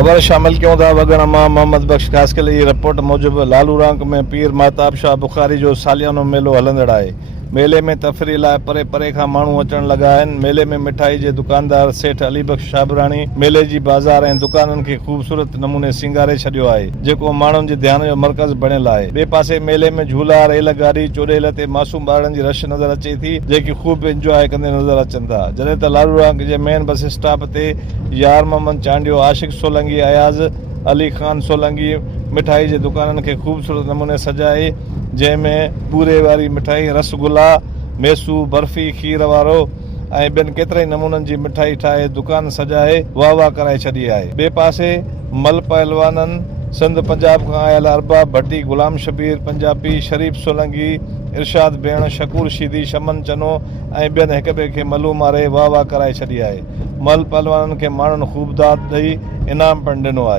ख़बर शामिल क्यों था वगण मां मोहम्मद बख्श ख़ासि करे जी रिपोर्ट मूजिबि लालूरांक में पीर महताब शाह बुखारी जो सालियानो मेलो हलंदड़ आहे। मेले में तफ़रीह लाइ परे परे खां माण्हू अचण लॻा आहिनि। मेले में मिठाई जे दुकानदार सेठ अली बख्श शाबराणी मेले जी बाज़ार ऐं दुकाननि खे ख़ूबसूरत नमूने सिंगारे छॾियो आहे, जेको माण्हुनि जे ध्यान जो मर्कज़ बणियल आहे। ॿिए पासे मेले में झूला, रेल गाॾी, चोडेल ते मासूम ॿारनि जी रश नज़र अचे थी, जेकी ख़ूब इंजॉय कंदे नज़र अचनि था। जॾहिं त लालूरांक जे मेन बस स्टॉप ते यार मोहम्मद चांडियो, आशिक सोलंकी, अयाज़ अली ख़ान सोलंकी मिठाई जे दुकाननि खे ख़ूबसूरत नमूने सजाए, जंहिंमें बूरे वारी मिठाई, रसगुल्ला, मेसू, बर्फ़ी, खीर वारो ऐं ॿियनि केतिरनि नमूननि जी मिठाई ठाहे दुकान सजाए वाह वाह कराए छॾी आहे। ॿिए पासे मल पहलवाननि, सिंध पंजाब खां आयल अरबाब भट्टी, गुलाम शबीर पंजाबी, शरीफ़ सोलंकी, इरशाद भेण, शकूर शीदी, शमन चनो ऐं ॿियनि हिक ॿिए खे मलू मारे वाह वाह कराए छॾी आहे। मल पहलवाननि खे माण्हुनि ख़ूब दाद ॾेई इनाम पिणु ॾिनो आहे।